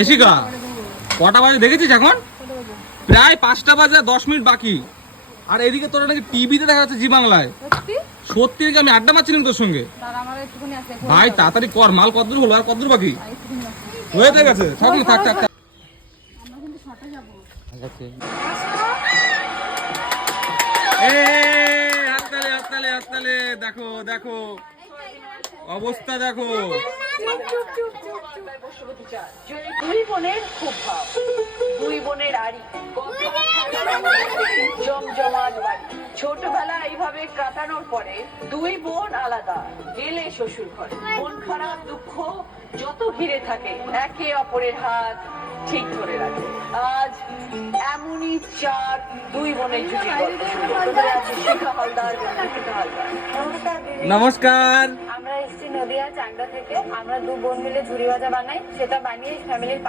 এসিকা কটা বাজে দেখেছিস? এখন প্রায় 5টা বাজে 10 মিনিট বাকি। আর এদিকে তোরা নাকি টিভিতে দেখা যাচ্ছে জি বাংলায়। সত্যি নাকি? আমি আড্ডা মারছি না তোর সঙ্গে। ভাই তাড়াতাড়ি কর, মাল কতদূর হলো আর কতদূর বাকি? হয়ে গেছে, থাক না, থাক থাক। হাততালি হাততালি হাততালি। দেখো দেখো অবস্থা দেখো। দুই বোনের খুব ভাব, দুই বোনের আড়ি, জমজমাট বাড়ি। ছোটবেলা এইভাবে কাটানোর পরে দুই বোন আলাদা, গেলে শ্বশুর ঘরে। মন খারাপ দুঃখ যত ঘিরে থাকে, একে অপরের হাত ঠিক ধরে রাখে। আজ এমনই চার দুই বোনের জুটি গল্প শুরু করতে যাচ্ছে শিখা হালদার, শিখা হালদার। নমস্কার। আমরা এসেছি নদিয়া চাকদা থেকে। আমরা দু বোন মিলে ঝুড়ি ভাজা বানাই, সেটা বানিয়ে ফ্যামিলির